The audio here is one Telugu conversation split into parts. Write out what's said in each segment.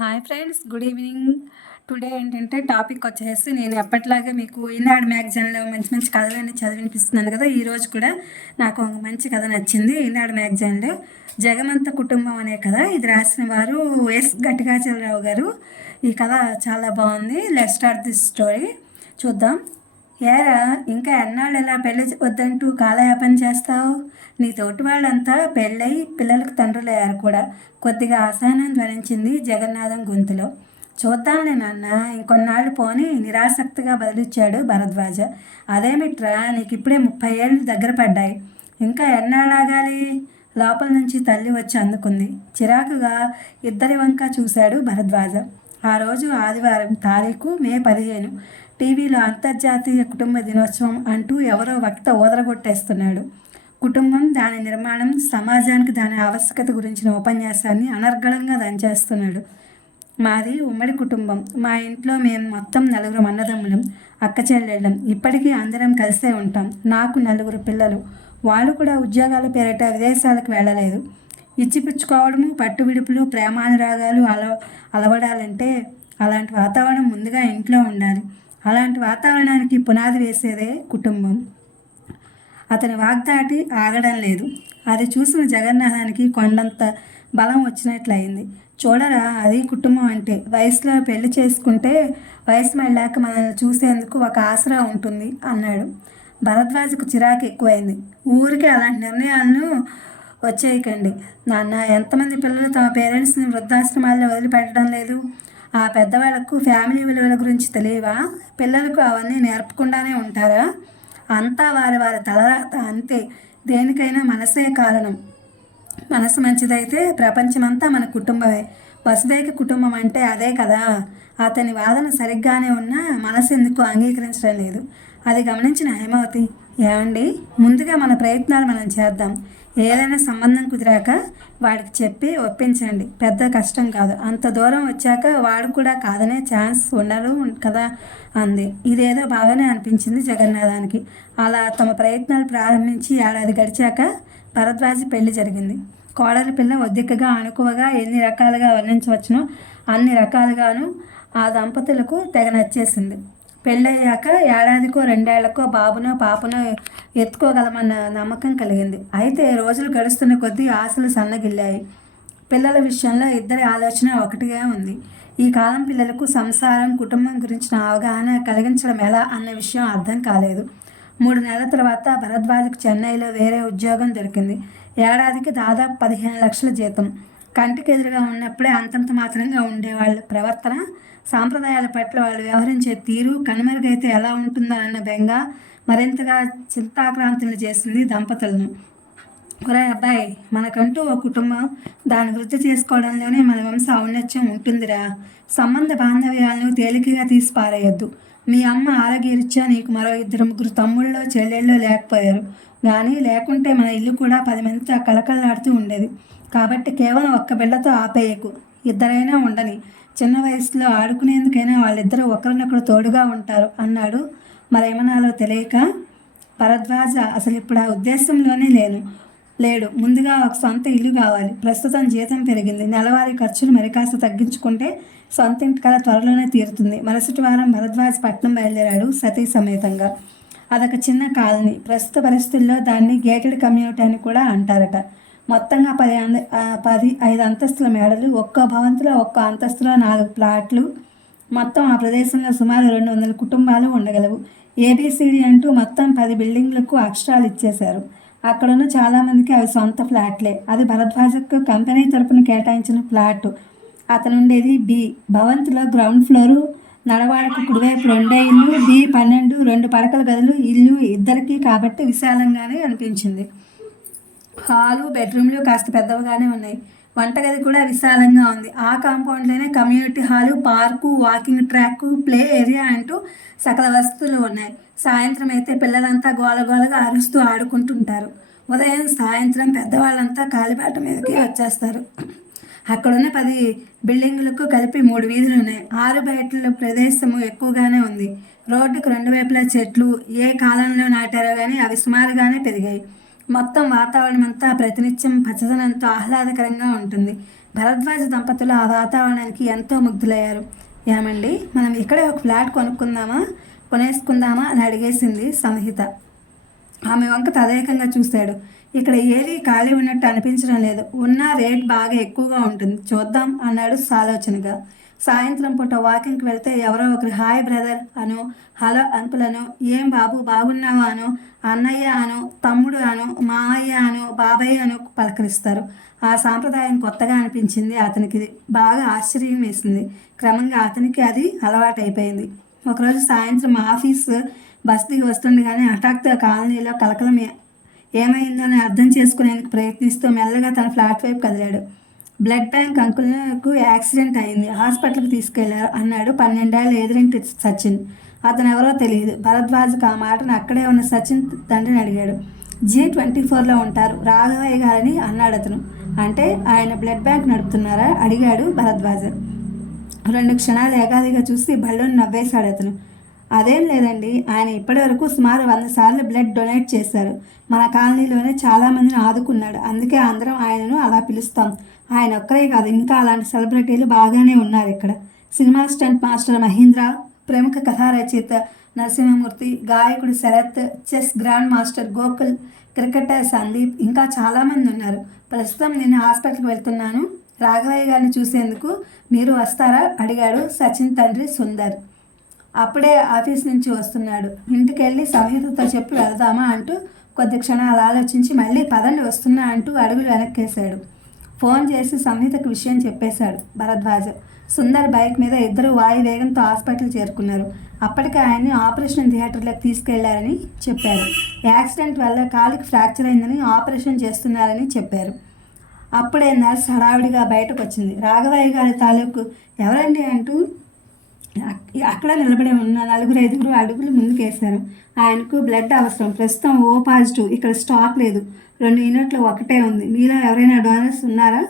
Hi friends, good evening. Today ఏంటంటే టాపిక్ వచ్చేసి నేను ఎప్పటిలాగే మీకు ఈనాడు మ్యాగజైన్లో మంచి మంచి కథలన్నీ చదివినిపిస్తున్నాను కదా. ఈరోజు కూడా నాకు ఒక మంచి కథ నచ్చింది. ఈనాడు మ్యాగజైన్లో జగమంత కుటుంబం అనే కథ. ఇది రాసిన వారు ఎస్ ఘటికాచలరావు గారు. ఈ కథ చాలా బాగుంది. Let's start this story. చూద్దాం. ఏరా, ఇంకా ఎన్నాళ్ళు ఇలా పెళ్ళి వద్దంటూ కాలయాపన చేస్తావు? నీ తోటి వాళ్ళంతా పెళ్ళై పిల్లలకు తండ్రులయ్యారు కూడా. కొద్దిగా అసహనం ధ్వనించింది జగన్నాథం గొంతులో. చూద్దాంలే నాన్న, ఇంకొన్నాళ్ళు పోని నిరాసక్తిగా బదిలిచ్చాడు భరద్వాజ. అదేమిట్రా, నీకు ఇప్పుడే 30 ఏళ్ళు దగ్గర పడ్డాయి. ఇంకా ఎన్నాళ్ళాగాలి? లోపల నుంచి తల్లి వచ్చి అందుకుంది. చిరాకుగా ఇద్దరి వంక చూశాడు భరద్వాజ. ఆ రోజు ఆదివారం, తారీఖు మే 15. టీవీలో అంతర్జాతీయ కుటుంబ దినోత్సవం అంటూ ఎవరో వక్త ఊదరగొట్టేస్తున్నాడు. కుటుంబం, దాని నిర్మాణం, సమాజానికి దాని ఆవశ్యకత గురించిన ఉపన్యాసాన్ని అనర్గళంగా దంచేస్తున్నాడు. మాది ఉమ్మడి కుటుంబం. మా ఇంట్లో మేము మొత్తం 4 అన్నదమ్ములం, అక్క చెల్లెళ్ళం. ఇప్పటికీ అందరం కలిసే ఉంటాం. నాకు 4 పిల్లలు. వాళ్ళు కూడా ఉద్యోగాల పేరిట విదేశాలకు వెళ్ళలేదు. ఇచ్చిపుచ్చుకోవడము, పట్టు విడుపులు, ప్రేమానురాగాలు అలవడాలంటే అలాంటి వాతావరణం ముందుగా ఇంట్లో ఉండాలి. అలాంటి వాతావరణానికి పునాది వేసేదే కుటుంబం. అతని వాగ్దాటి ఆగడం లేదు. అది చూసిన జగన్నాథానికి కొండంత బలం వచ్చినట్లయింది. చూడరా, అది కుటుంబం అంటే. వయసులో పెళ్లి చేసుకుంటే వయసు మళ్ళాక మనల్ని చూసేందుకు ఒక ఆసరా ఉంటుంది అన్నాడు. భరద్వాజకు చిరాకు ఎక్కువైంది. ఊరికే అలాంటి నిర్ణయాలను వచ్చేయకండి నాన్న. ఎంతమంది పిల్లలు తమ పేరెంట్స్ని వృద్ధాశ్రమాల్లో వదిలిపెట్టడం లేదు? ఆ పెద్దవాళ్లకు ఫ్యామిలీ విలువల గురించి తెలియవా? పిల్లలకు అవన్నీ నేర్పకుండానే ఉంటారా? అంతా వారి వారి తలరాత అంతే. దేనికైనా మనసే కారణం. మనసు మంచిదైతే ప్రపంచమంతా మన కుటుంబమే. వసుదైక కుటుంబం అంటే అదే కదా. అతని వాదన సరిగ్గానే ఉన్నా మనసు ఎందుకు అంగీకరించడం లేదు. అది గమనించిన హేమావతి, ఏమండి, ముందుగా మన ప్రయత్నాలు మనం చేద్దాం. ఏదైనా సంబంధం కుదిరాక వాడికి చెప్పి ఒప్పించండి. పెద్ద కష్టం కాదు. అంత దూరం వచ్చాక వాడు కూడా కాదనే ఛాన్స్ ఉండరు కదా అంది. ఇదేదో బాగానే అనిపించింది జగన్నాథానికి. అలా తమ ప్రయత్నాలు ప్రారంభించి ఏడాది గడిచాక భరద్వాజ పెళ్లి జరిగింది. కోడలి పిల్ల ఒద్దికగా, అణుకువగా, ఎన్ని రకాలుగా వర్ణించవచ్చునో అన్ని రకాలుగాను ఆ దంపతులకు తెగ నచ్చేసింది. పెళ్ళయ్యాక ఏడాదికో 2 ఏళ్లకో బాబునో పాపనో ఎత్తుకోగలమన్న నమ్మకం కలిగింది. అయితే రోజులు గడుస్తున్న కొద్దీ ఆశలు సన్నగిల్లాయి. పిల్లల విషయంలో ఇద్దరి ఆలోచన ఒకటిగా ఉంది. ఈ కాలం పిల్లలకు సంసారం, కుటుంబం గురించిన అవగాహన కలిగించడం ఎలా అన్న విషయం అర్థం కాలేదు. 3 నెలల తర్వాత భరద్వాజకు చెన్నైలో వేరే ఉద్యోగం దొరికింది. ఏడాదికి దాదాపు 15 లక్షల జీతం. కంటికి ఎదురుగా ఉన్నప్పుడే అంతంత మాత్రంగా ఉండేవాళ్ళ ప్రవర్తన, సాంప్రదాయాల పట్ల వాళ్ళు వ్యవహరించే తీరు కనుమరుగైతే ఎలా ఉంటుందన్న బెంగ మరింతగా చింతాక్రాంతులు చేసింది దంపతులను. ఒరే అబ్బాయి, మనకంటూ ఓ కుటుంబం, దాన్ని వృద్ధి చేసుకోవడంలోనే మన వంశ ఔన్నత్యం ఉంటుందిరా. సంబంధ బాంధవ్యాలను తేలికగా తీసి పారేయొద్దు. మీ అమ్మ ఆరోగ్యరీత్యా నీకు మరో 2-3 తమ్ముళ్ళో చెల్లెళ్ళో లేకపోయారు. కానీ లేకుంటే మన ఇల్లు కూడా 10 మందితో కళకళలాడుతూ ఉండేది. కాబట్టి కేవలం ఒక్క బిడ్డతో ఆపేయకు. ఇద్దరైనా ఉండని. చిన్న వయసులో ఆడుకునేందుకైనా వాళ్ళిద్దరూ ఒకరినొకరు తోడుగా ఉంటారు అన్నాడు. మరేమనాలో తెలియక, భరద్వాజ అసలు ఇప్పుడు ఆ ఉద్దేశంలోనే లేడు. ముందుగా ఒక సొంత ఇల్లు కావాలి. ప్రస్తుతం జీతం పెరిగింది. నెలవారీ ఖర్చులు మరి కాస్త తగ్గించుకుంటే సొంత ఇంటి కల త్వరలోనే తీరుతుంది. మరుసటి వారం భరద్వాజ పట్నం బయలుదేరాడు సతీ సమేతంగా. అదొక చిన్న కాలనీ. ప్రస్తుత పరిస్థితుల్లో దాన్ని గేటెడ్ కమ్యూనిటీ అని కూడా అంటారట. మొత్తంగా 5 అంతస్తుల మేడలు, ఒక్కో భవంతిలో ఒక్కో అంతస్తులో 4 ప్లాట్లు. మొత్తం ఆ ప్రదేశంలో సుమారు 200 కుటుంబాలు ఉండగలవు. ఏబిసిడి అంటూ మొత్తం 10 బిల్డింగ్లకు అక్షరాలు ఇచ్చేశారు. అక్కడున్న చాలామందికి అవి సొంత ఫ్లాట్లే. అది భరద్వాజకు కంపెనీ తరపున కేటాయించిన ఫ్లాటు. అతనుండేది బి భవంతిలో గ్రౌండ్ ఫ్లోరు. నడవాడకు కుడివైపు 2 ఇల్లు. B12 2 పడకల గదులు. ఇల్లు ఇద్దరికి కాబట్టి విశాలంగానే అనిపించింది. హాలు, బెడ్రూమ్లు కాస్త పెద్దవిగానే ఉన్నాయి. వంటగది కూడా విశాలంగా ఉంది. ఆ కాంపౌండ్లోనే community hall, park, walking track, play area అంటూ సకల వసతులు ఉన్నాయి. సాయంత్రం అయితే పిల్లలంతా గోలగోలగా అరుస్తూ ఆడుకుంటుంటారు. ఉదయం, సాయంత్రం పెద్దవాళ్ళంతా కాలిబాట మీదకి వచ్చేస్తారు. అక్కడున్న 10 బిల్డింగులకు కలిపి 3 వీధులు ఉన్నాయి. 6 బయటల ప్రదేశము ఎక్కువగానే ఉంది. రోడ్డుకు 2 వైపులా చెట్లు. ఏ కాలంలో నాటారో కానీ అవి సుమారుగానే పెరిగాయి. మొత్తం వాతావరణం అంతా ప్రతినిత్యం పచ్చదనంతో ఆహ్లాదకరంగా ఉంటుంది. భరద్వాజ దంపతులు ఆ వాతావరణానికి ఎంతో ముగ్ధులయ్యారు. ఏమండి, మనం ఇక్కడే ఒక ఫ్లాట్ కొనేసుకుందామా అని అడిగేసింది సంహిత. ఆమె వంక తదేకంగా చూశాడు. ఇక్కడ ఏది ఖాళీ ఉన్నట్టు అనిపించడం లేదు. ఉన్న రేట్ బాగా ఎక్కువగా ఉంటుంది, చూద్దాం అన్నాడు సాలోచనగా. సాయంత్రం పూట వాకింగ్కి వెళ్తే ఎవరో ఒకరు హాయ్ బ్రదర్ అనో, హలో అంకుల్ అనో, ఏం బాబు బాగున్నావా అనో, అన్నయ్య అనో, తమ్ముడు అనో, మామయ్య అనో, బాబాయ్ అనో పలకరిస్తారు. ఆ సాంప్రదాయం కొత్తగా అనిపించింది అతనికి. బాగా ఆశ్చర్యం వేసింది. క్రమంగా అతనికి అది అలవాటైపోయింది. ఒకరోజు సాయంత్రం ఆఫీస్ బస్ దిగి వస్తుండగానే హఠాత్తుగా కాలనీలో కలకలం ఏమైందని అర్థం చేసుకునేందుకు ప్రయత్నిస్తూ మెల్లగా తన ఫ్లాట్ వైపు కదిలాడు. బ్లడ్ బ్యాంక్ అంకుల్కు యాక్సిడెంట్ అయింది, హాస్పిటల్కి తీసుకెళ్లారు అన్నాడు 12 ఏళ్ల ఎదురింటి సచిన్. అతను ఎవరో తెలియదు. భరద్వాజ్కి ఆ మాటను అక్కడే ఉన్న సచిన్ తండ్రిని అడిగాడు. G24లో ఉంటారు రాఘవయ్య గారని అన్నాడు అతను. అంటే ఆయన బ్లడ్ బ్యాంక్ నడుపుతున్నారా అడిగాడు భరద్వాజ్. 2 క్షణాలు ఏకాదిగా చూసి బళ్ళను నవ్వేశాడు అతను. అదేం లేదండి, ఆయన ఇప్పటివరకు సుమారు 100 సార్లు బ్లడ్ డొనేట్ చేశారు. మన కాలనీలోనే చాలామందిని ఆదుకున్నాడు. అందుకే అందరం ఆయనను అలా పిలుస్తాం. ఆయన ఒక్కరే కాదు, ఇంకా అలాంటి సెలబ్రిటీలు బాగానే ఉన్నారు ఇక్కడ. సినిమా స్టంట్ మాస్టర్ మహేంద్ర, ప్రముఖ కథా రచయిత నరసింహమూర్తి, గాయకుడు Sharath, chess grandmaster Gokul, cricketer Sandeep, ఇంకా చాలామంది ఉన్నారు. ప్రస్తుతం నేను హాస్పిటల్కి వెళ్తున్నాను. రాఘవయ్య గారిని చూసేందుకు మీరు వస్తారా అడిగాడు సచిన్ తండ్రి సుందర్. అప్పుడే ఆఫీస్ నుంచి వస్తున్నాడు. ఇంటికి వెళ్ళి సంహితతో చెప్పి వెళదామా అంటూ కొద్ది క్షణాలు ఆలోచించి మళ్ళీ పదండి వస్తున్నా అంటూ అడుగులు వెనక్కేశాడు. ఫోన్ చేసి సంహితకు విషయం చెప్పేశాడు భరద్వాజ్. సుందర్ బైక్ మీద ఇద్దరు వాయు వేగంతో హాస్పిటల్ చేరుకున్నారు. అప్పటికే ఆయన్ని ఆపరేషన్ థియేటర్లోకి తీసుకెళ్లారని చెప్పారు. యాక్సిడెంట్ వల్ల కాలికి ఫ్రాక్చర్ అయిందని ఆపరేషన్ చేస్తున్నారని చెప్పారు. అప్పుడే నర్స్ హడావిడిగా బయటకు వచ్చింది. రాఘవయ్య గారి తాలూకు ఎవరండి అంటూ అక్కడ నిలబడి ఉన్న 4-5 అడుగులు ముందుకేశారు. ఆయనకు బ్లడ్ అవసరం, ప్రస్తుతం O పాజిటివ్, ఇక్కడ స్టాక్ లేదు, 2 యూనిట్లు ఒకటే ఉంది, మీలో ఎవరైనా డోనర్స్ ఉన్నారా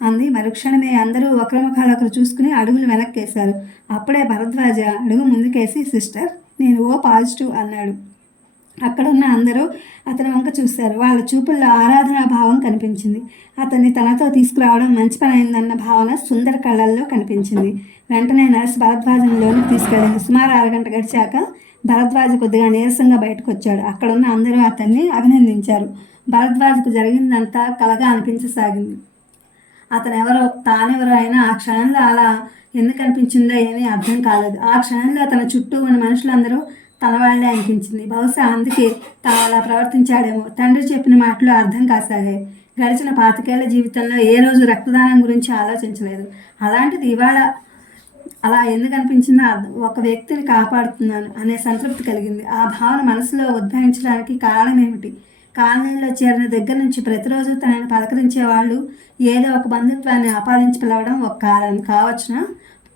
అంది. మరుక్షణమే అందరూ ఒకరి చూసుకుని అడుగులు వెనక్కేశారు. అప్పుడే భరద్వాజ అడుగు ముందుకేసి సిస్టర్ నేను O పాజిటివ్ అన్నాడు. అక్కడున్న అందరూ అతని వంక చూశారు. వాళ్ళ చూపుల్లో ఆరాధనా భావం కనిపించింది. అతన్ని తనతో తీసుకురావడం మంచి పని అయిందన్న భావన సుందర కళ్ళల్లో కనిపించింది. వెంటనే నర్స్ భరద్వాజను లోనికి తీసుకెళ్ళింది. సుమారు 1 గంట గడిచాక భరద్వాజ్ కొద్దిగా నీరసంగా బయటకు వచ్చాడు. అక్కడున్న అందరూ అతన్ని అభినందించారు. భరద్వాజ్కు జరిగిందంతా కలగా అనిపించసాగింది. అతను ఎవరో తానెవరో అయినా ఆ క్షణంలో అలా ఎందుకు అనిపించిందో ఏమీ అర్థం కాలేదు. ఆ క్షణంలో తన చుట్టూ ఉన్న మనుషులందరూ తన వాళ్ళే అనిపించింది. బహుశా అందుకే తాను అలా ప్రవర్తించాడేమో. తండ్రి చెప్పిన మాటలు అర్థం కాసాగాయి. గడిచిన 25 ఏళ్ల జీవితంలో ఏ రోజు రక్తదానం గురించి ఆలోచించలేదు. అలాంటిది ఇవాళ అలా ఎందుకు అనిపించిందో ఒక వ్యక్తిని కాపాడుతున్నాను అనే సంతృప్తి కలిగింది. ఆ భావన మనసులో ఉద్భవించడానికి కారణం ఏమిటి? కాలనీలో చేరిన దగ్గర నుంచి ప్రతిరోజు తనని పలకరించే వాళ్ళు ఏదో ఒక బంధుత్వాన్ని ఆపాదించి పిలవడం ఒక కారణం కావచ్చునా?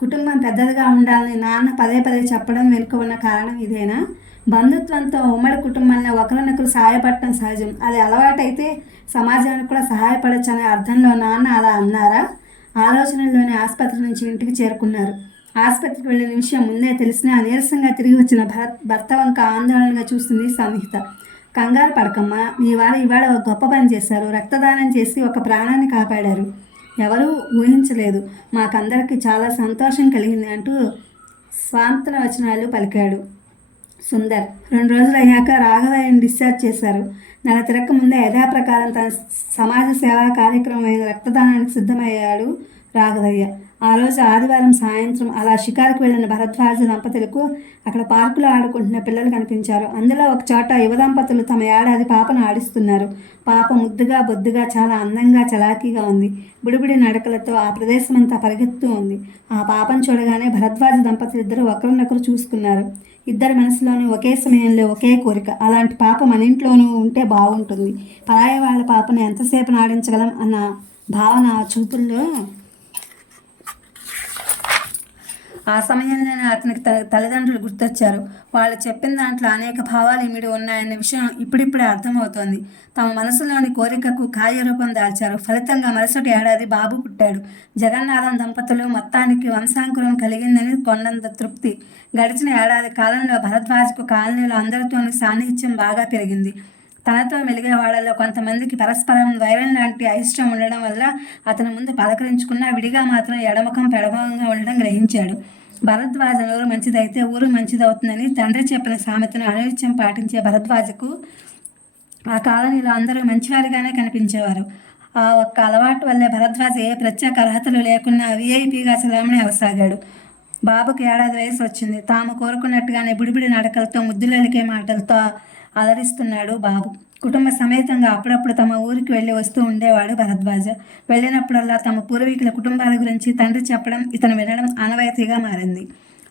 కుటుంబం పెద్దదిగా ఉండాలని నాన్న పదే చెప్పడం వెనుక ఉన్న కారణం ఇదేనా? బంధుత్వంతో ఉమ్మడి కుటుంబంలో ఒకరినొకరు సహాయపడటం సహజం. అది అలవాటైతే సమాజానికి కూడా సహాయపడచ్చనే అర్థంలో నాన్న అలా అన్నారా? ఆలోచనల్లోనే ఆసుపత్రి నుంచి ఇంటికి చేరుకున్నారు. ఆసుపత్రికి వెళ్ళిన విషయం ముందే తెలిసినా నీరసంగా తిరిగి వచ్చిన భర్త వంక ఆందోళనగా చూస్తుంది సంహిత. కంగారు పడకమ్మా, మీ వారు ఇవాళ ఒక గొప్ప పని చేశారు. రక్తదానం చేసి ఒక ప్రాణాన్ని కాపాడారు. ఎవరూ ఊహించలేదు. మాకందరికీ చాలా సంతోషం కలిగింది అంటూ స్వాంతన వచనాలు పలికాడు సుందర్. 2 రోజులు అయ్యాక రాఘవయ్యను డిశ్చార్జ్ చేశారు. నెల తిరక్క ముందే యథాప్రకారం తన సమాజ సేవా కార్యక్రమమైన రక్తదానానికి సిద్ధమయ్యాడు రాఘవయ్య. ఆ రోజు ఆదివారం సాయంత్రం అలా షికారుకు వెళ్ళిన భరద్వాజ దంపతులకు అక్కడ పార్కులో ఆడుకుంటున్న పిల్లలు కనిపించారు. అందులో ఒక చోట యువ దంపతులు తమ ఏడాది పాపను ఆడిస్తున్నారు. పాప ముద్దుగా బొద్దుగా చాలా అందంగా చలాకీగా ఉంది. బుడిబుడి నడకలతో ఆ ప్రదేశం అంతా పరిగెత్తూ ఉంది. ఆ పాపను చూడగానే భరద్వాజ దంపతులు ఇద్దరు ఒకరినొకరు చూసుకున్నారు. ఇద్దరి మనసులోనూ ఒకే సమయంలో ఒకే కోరిక, అలాంటి పాప మన ఇంట్లోనూ ఉంటే బాగుంటుంది. పరాయి వాళ్ళ పాపను ఎంతసేపు నాడించగలం అన్న భావన ఆ చూపుల్లో. ఆ సమయంలోనే అతనికి తల్లిదండ్రులు గుర్తొచ్చారు. వాళ్ళు చెప్పిన దాంట్లో అనేక భావాలు ఇమిడి ఉన్నాయన్న విషయం ఇప్పుడిప్పుడే అర్థమవుతోంది. తమ మనసులోని కోరికకు కార్యరూపం దాల్చారు. ఫలితంగా మరుసటి ఏడాది బాబు పుట్టాడు. జగన్నాథం దంపతులు మొత్తానికి వంశాంకురం కలిగిందని కొండంత తృప్తి. గడిచిన ఏడాది కాలంలో భరద్వాజ్కు కాలనీలో అందరితోనూ సాన్నిహిత్యం బాగా పెరిగింది. తనతో మెలిగే వాళ్ళలో కొంతమందికి పరస్పరం వైరం లాంటి అయిష్టం ఉండడం వల్ల అతని ముందు పలకరించుకున్న విడిగా మాత్రం ఎడముఖం పెడముఖంగా ఉండడం గ్రహించాడు. భరద్వాజ నోరు మంచిదైతే ఊరు మంచిదవుతుందని తండ్రి చెప్పిన సామెతను అనిత్యం పాటించే భరద్వాజకు ఆ కాలనీలో అందరూ మంచివారిగానే కనిపించేవారు. ఆ ఒక్క అలవాటు వల్లే భరద్వాజ ఏ ప్రత్యేక అర్హతలు లేకున్నా విఐపిగా చలామణి అవసాగాడు. బాబుకి 1 ఏడాది వయసు వచ్చింది. తాము కోరుకున్నట్టుగానే బుడిబుడి నడకలతో ముద్దులలికే మాటలతో అలరిస్తున్నాడు బాబు. కుటుంబ సమేతంగా అప్పుడప్పుడు తమ ఊరికి వెళ్ళి వస్తూ ఉండేవాడు భరద్వాజ. వెళ్ళినప్పుడల్లా తమ పూర్వీకుల కుటుంబాల గురించి తండ్రి చెప్పడం, ఇతను వినడం ఆనవాయితీగా మారింది.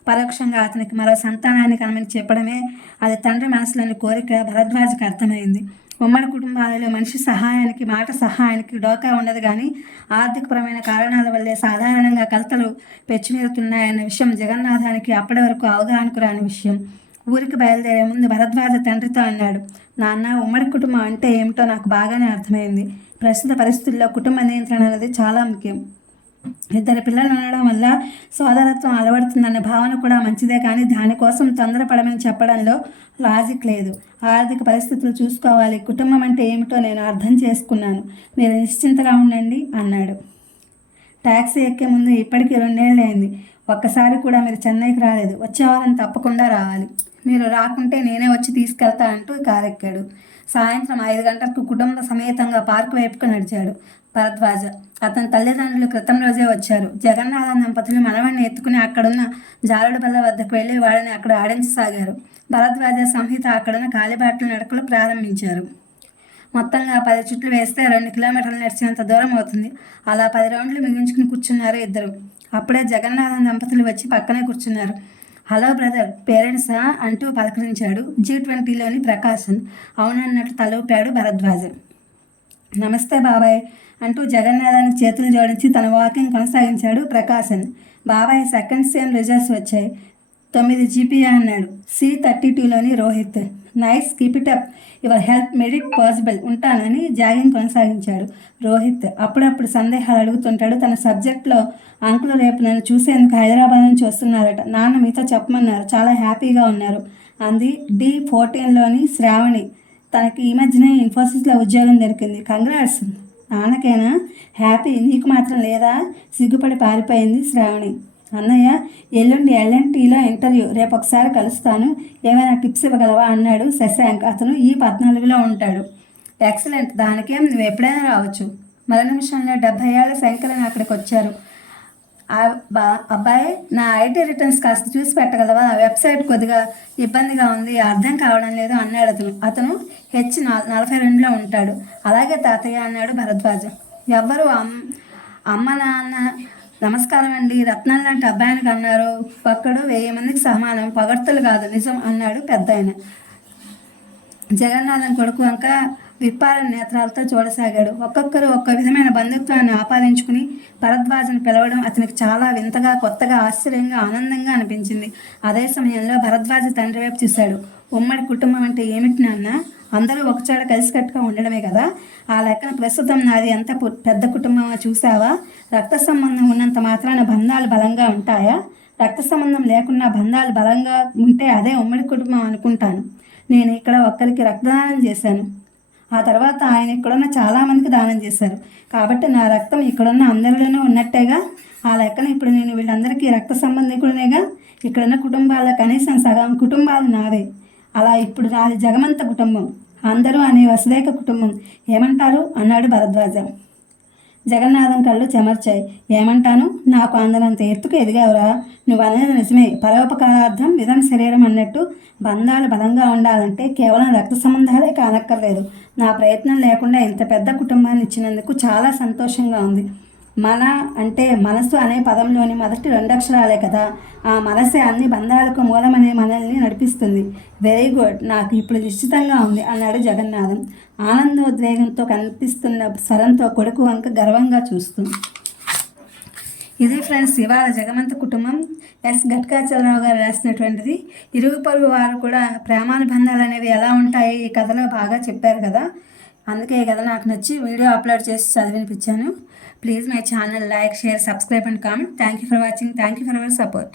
పరోక్షంగా అతనికి మరో సంతానాన్ని కనమని చెప్పడమే అది తండ్రి మనసులోని కోరిక భరద్వాజకు అర్థమైంది. ఉమ్మడి కుటుంబాలలో మనిషి సహాయానికి, మాట సహాయానికి డోకా ఉండదు కానీ ఆర్థికపరమైన కారణాల వల్లే సాధారణంగా కలతలు పెచ్చుమీరుతున్నాయన్న విషయం జగన్నాథానికి అప్పటి వరకు అవగాహనకు రాని విషయం. ఊరికి బయలుదేరే ముందు భరద్వాజ తండ్రితో అన్నాడు, నాన్న, ఉమ్మడి కుటుంబం అంటే ఏమిటో నాకు బాగానే అర్థమైంది. ప్రస్తుత పరిస్థితుల్లో కుటుంబ నియంత్రణ అనేది చాలా ముఖ్యం. 2 పిల్లలు ఉండడం వల్ల సోదరత్వం అలవడుతుందన్న భావన కూడా మంచిదే కానీ దానికోసం తొందరపడమని చెప్పడంలో లాజిక్ లేదు. ఆర్థిక పరిస్థితులు చూసుకోవాలి. కుటుంబం అంటే ఏమిటో నేను అర్థం చేసుకున్నాను. మీరు నిశ్చింతగా ఉండండి అన్నాడు. ట్యాక్సీ ఎక్కే ముందు ఇప్పటికీ 2 ఏళ్ళు అయింది. ఒక్కసారి కూడా మీరు చెన్నైకి రాలేదు. వచ్చేవారం తప్పకుండా రావాలి. మీరు రాకుంటే నేనే వచ్చి తీసుకెళ్తా అంటూ కారెక్కాడు. సాయంత్రం 5 గంటలకు కుటుంబ సమేతంగా పార్కు వైపుకు నడిచాడు భరద్వాజ. అతని తల్లిదండ్రులు క్రితం రోజే వచ్చారు. జగన్నాథ దంపతులు మనవణ్ణి ఎత్తుకుని అక్కడున్న జారుడు బల్ల వద్దకు వెళ్ళి వాడిని అక్కడ ఆడించసాగారు. భరద్వాజ, సంహిత అక్కడున్న కాలిబాట్ల నడకలు ప్రారంభించారు. మొత్తంగా 10 చుట్లు వేస్తే 2 కిలోమీటర్లు నడిచినంత దూరం అవుతుంది. అలా 10 రౌండ్లు మిగించుకుని కూర్చున్నారు ఇద్దరు. అప్పుడే జగన్నాథం దంపతులు వచ్చి పక్కనే కూర్చున్నారు. హలో బ్రదర్, పేరెంట్సా అంటూ పలకరించాడు G20లోని ప్రకాశన్. అవునన్నట్టు తలూపాడు భరద్వాజ. నమస్తే బాబాయ్ అంటూ జగన్నాథానికి చేతులు జోడించి తన వాకింగ్ కొనసాగించాడు ప్రకాశన్. బాబాయ్, సెకండ్ సేమ్ రిజల్ట్స్ వచ్చాయి. 9 GPA అన్నాడు C32లోని Rohit. Nice, keep it up, your help made it possible, ఉంటానని జాగింగ్ కొనసాగించాడు రోహిత్. అప్పుడప్పుడు సందేహాలు అడుగుతుంటాడు తన సబ్జెక్ట్లో. అంకులు రేపు నన్ను చూసేందుకు హైదరాబాద్ నుంచి వస్తున్నారట. నాన్న మీతో చెప్పమన్నారు. చాలా హ్యాపీగా ఉన్నారు అంది D14లోని శ్రావణి. తనకి ఈ మధ్యనే ఇన్ఫోసిస్లో ఉద్యోగం దొరికింది. కంగ్రాట్స్. నాన్నకేనా హ్యాపీ, నీకు మాత్రం లేదా? సిగ్గుపడి పారిపోయింది శ్రావణి. అన్నయ్య, ఎల్లుండి LNTలో ఇంటర్వ్యూ, రేపు ఒకసారి కలుస్తాను, ఏమైనా టిప్స్ ఇవ్వగలవా అన్నాడు శశాంక్. అతను E14లో ఉంటాడు. ఎక్సలెంట్, దానికేం, నువ్వు ఎప్పుడైనా రావచ్చు. మరో నిమిషంలో 70 ఏళ్ల శంకరన్ అక్కడికి వచ్చారు. అబ్బాయి, నా IT రిటర్న్స్ కాస్త చూసి పెట్టగలవా? వెబ్సైట్ కొద్దిగా ఇబ్బందిగా ఉంది, అర్థం కావడం లేదు అన్నాడు అతను H42లో ఉంటాడు. అలాగే తాతయ్య అన్నాడు భరద్వాజ. ఎవ్వరు? అమ్మ నాన్న. నమస్కారం అండి, రత్నం లాంటి అబ్బాయినికి అన్నారు. ఒక్కడు 1000 మందికి సమానం, పొగడ్తలు కాదు, నిజం అన్నాడు పెద్దాయన. జగన్నాథం కొడుకు వంక విప్పార నేత్రాలతో చూడసాగాడు. ఒక్కొక్కరు ఒక్కో విధమైన బంధుత్వాన్ని ఆపాదించుకుని భరద్వాజను పిలవడం అతనికి చాలా వింతగా, కొత్తగా, ఆశ్చర్యంగా, ఆనందంగా అనిపించింది. అదే సమయంలో భరద్వాజ తండ్రి వైపు చూశాడు. ఉమ్మడి కుటుంబం అంటే ఏమిటి నాన్న? అందరూ ఒకచోట కలిసికట్టుగా ఉండడమే కదా. ఆ లెక్కన ప్రస్తుతం నాది ఎంత పెద్ద కుటుంబమో చూసావా? రక్త సంబంధం ఉన్నంత మాత్రాన బంధాలు బలంగా ఉంటాయా? రక్త సంబంధం లేకున్నా బంధాలు బలంగా ఉంటే అదే ఉమ్మడి కుటుంబం అనుకుంటాను. నేను ఇక్కడ ఒక్కరికి రక్తదానం చేశాను. ఆ తర్వాత ఆయన ఇక్కడున్న చాలామందికి దానం చేశారు. కాబట్టి నా రక్తం ఇక్కడున్న అందరిలోనూ ఉన్నట్టేగా. ఆ లెక్కన ఇప్పుడు నేను వీళ్ళందరికీ రక్త సంబంధికుడినేగా. ఇక్కడున్న కుటుంబాల్లో కనీసం సగం కుటుంబాలు నావే. అలా ఇప్పుడు నాది జగమంత కుటుంబం, అందరూ అనే వసుదైక కుటుంబం. ఏమంటారు అన్నాడు భరద్వాజ. జగన్నాథం కళ్ళు చెమర్చాయి. ఏమంటాను? నాకు అందనంత ఎత్తుకు ఎదిగావురా. నువ్వు అనేది నిజమే. పరోపకారార్థం విధం శరీరం అన్నట్టు బంధాలు బలంగా ఉండాలంటే కేవలం రక్త సంబంధాలే కానక్కర్లేదు. నా ప్రయత్నం లేకుండా ఇంత పెద్ద కుటుంబాన్ని ఇచ్చినందుకు చాలా సంతోషంగా ఉంది. మన అంటే మనసు అనే పదంలోని మొదటి 2 అక్షరాలే కదా. ఆ మనసే అన్ని బంధాలకు మూలమనే మనల్ని నడిపిస్తుంది. వెరీ గుడ్, నాకు ఇప్పుడు నిశ్చితంగా ఉంది అన్నాడు జగన్నాథం ఆనందోద్వేగంతో కనిపిస్తున్న స్వరంతో కొడుకు వంక గర్వంగా చూస్తూ. ఇది ఫ్రెండ్స్ ఇవాళ జగమంత కుటుంబం ఎస్ ఘట్కాచలరావు గారు రాసినటువంటిది. ఇరుగు పొరుగు వారు కూడా ప్రేమానుబంధాలు అనేవి ఎలా ఉంటాయి ఈ కథలో బాగా చెప్పారు కదా. అందుకే ఈ కథ నాకు నచ్చి వీడియో అప్లోడ్ చేసి చదివినిపించాను. Please my channel like, share, subscribe and comment. Thank you for watching. Thank you for our support.